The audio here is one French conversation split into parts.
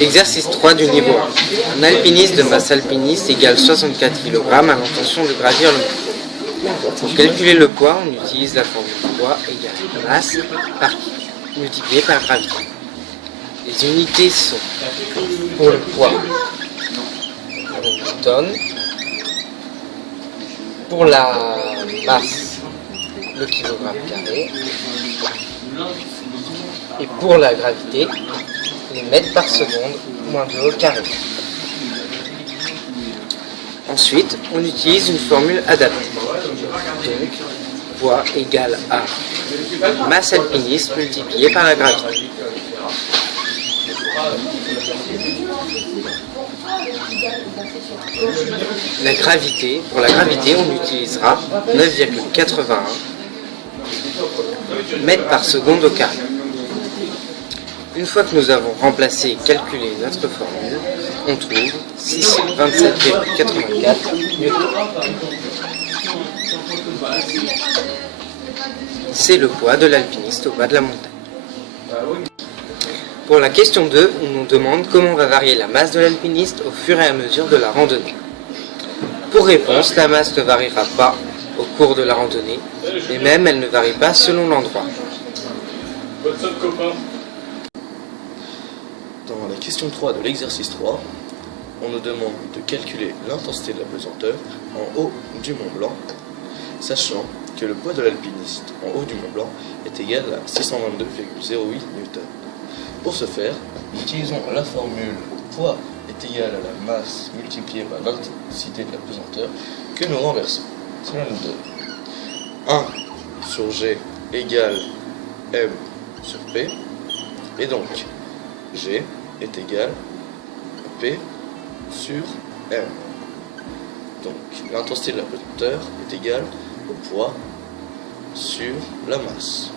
Exercice 3 du niveau 1. Un alpiniste de masse alpiniste égale 64 kg a l'intention de gravir le mont. Pour calculer le poids, on utilise la formule poids égale masse multiplié par gravité. Les unités sont pour le poids tonnes, pour la masse le kilogramme carré et pour la gravité les mètres par seconde moins 2 au carré. Ensuite, on utilise une formule adaptée. Donc, poids égale à masse alpiniste multipliée par la gravité. Pour la gravité, on utilisera 9,81 mètres par seconde au carré. Une fois que nous avons remplacé et calculé notre formule, on trouve 627,84 newtons. C'est le poids de l'alpiniste au bas de la montagne. Pour la question 2, on nous demande comment va varier la masse de l'alpiniste au fur et à mesure de la randonnée. Pour réponse, la masse ne variera pas au cours de la randonnée, et même elle ne varie pas selon l'endroit. Dans la question 3 de l'exercice 3, on nous demande de calculer l'intensité de la pesanteur en haut du Mont Blanc, sachant que le poids de l'alpiniste en haut du Mont Blanc est égal à 622,08 newtons. Pour ce faire, utilisons la formule poids est égal à la masse multipliée par l'intensité de la pesanteur que nous renversons. Cela nous donne 1 sur G égale M sur P, et donc G est égal à P sur M. Donc l'intensité de la pesanteur est égale au poids sur la masse.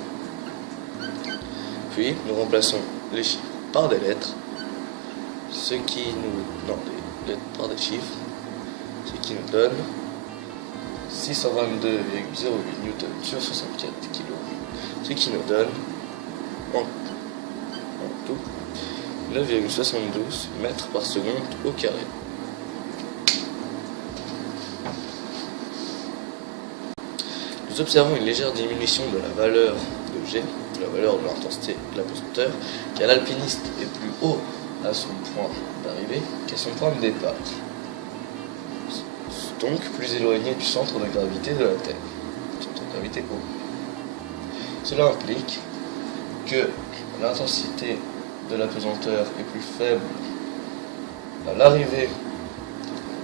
Puis nous remplaçons les chiffres par des lettres, ce qui nous... non, des lettres par des chiffres, ce qui nous donne 622,08 newtons sur 64 kg, ce qui nous donne en tout 9,72 mètres par seconde au carré. Nous observons une légère diminution de la valeur de G, de la valeur de l'intensité de la pesanteur, car l'alpiniste est plus haut à son point d'arrivée qu'à son point de départ, donc plus éloigné du centre de gravité de la Terre, centre de gravité haut. Cela implique que l'intensité de la pesanteur est plus faible à l'arrivée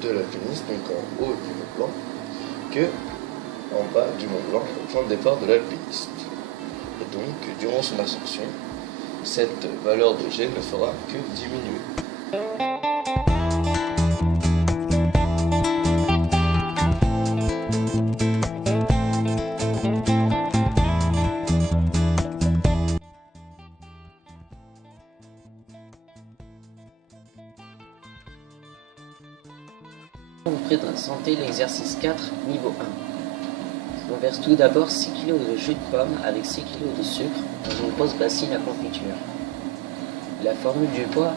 de l'alpiniste, donc en haut du Mont Blanc, que en bas du Mont Blanc, au point de départ de l'alpiniste. Et donc, durant son ascension, cette valeur de G ne fera que diminuer. On vous présenter l'exercice 4, niveau 1. On verse tout d'abord 6 kg de jus de pomme avec 6 kg de sucre dans une grosse bassine à confiture. La formule du poids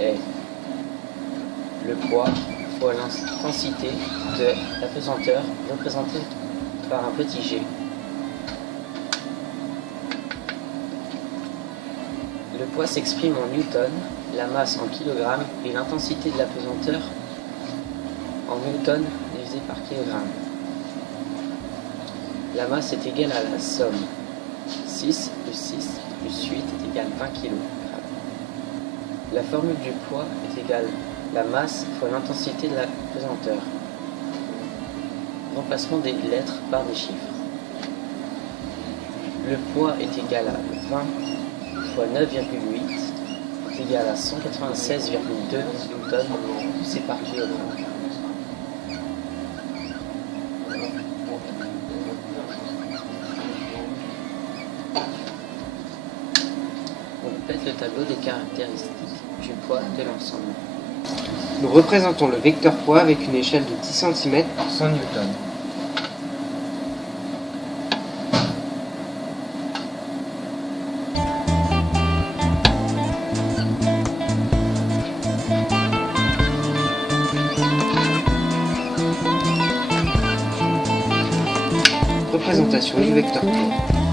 est le poids fois l'intensité de la pesanteur représentée par un petit g. Le poids s'exprime en newtons, la masse en kilogrammes et l'intensité de la pesanteur en newtons divisé par kilogramme. La masse est égale à la somme 6 plus 6 plus 8 est égale 20 kg. La formule du poids est égale la masse fois l'intensité de la pesanteur. Remplacement des lettres par des chiffres. Le poids est égal à 20 fois 9,8 est égal à 196,2 newtons poussé par kilogramme. On complète le tableau tableau des caractéristiques du poids de l'ensemble. Nous représentons le vecteur poids avec une échelle de 10 cm par 100 Newton. Représentation du vecteur poids.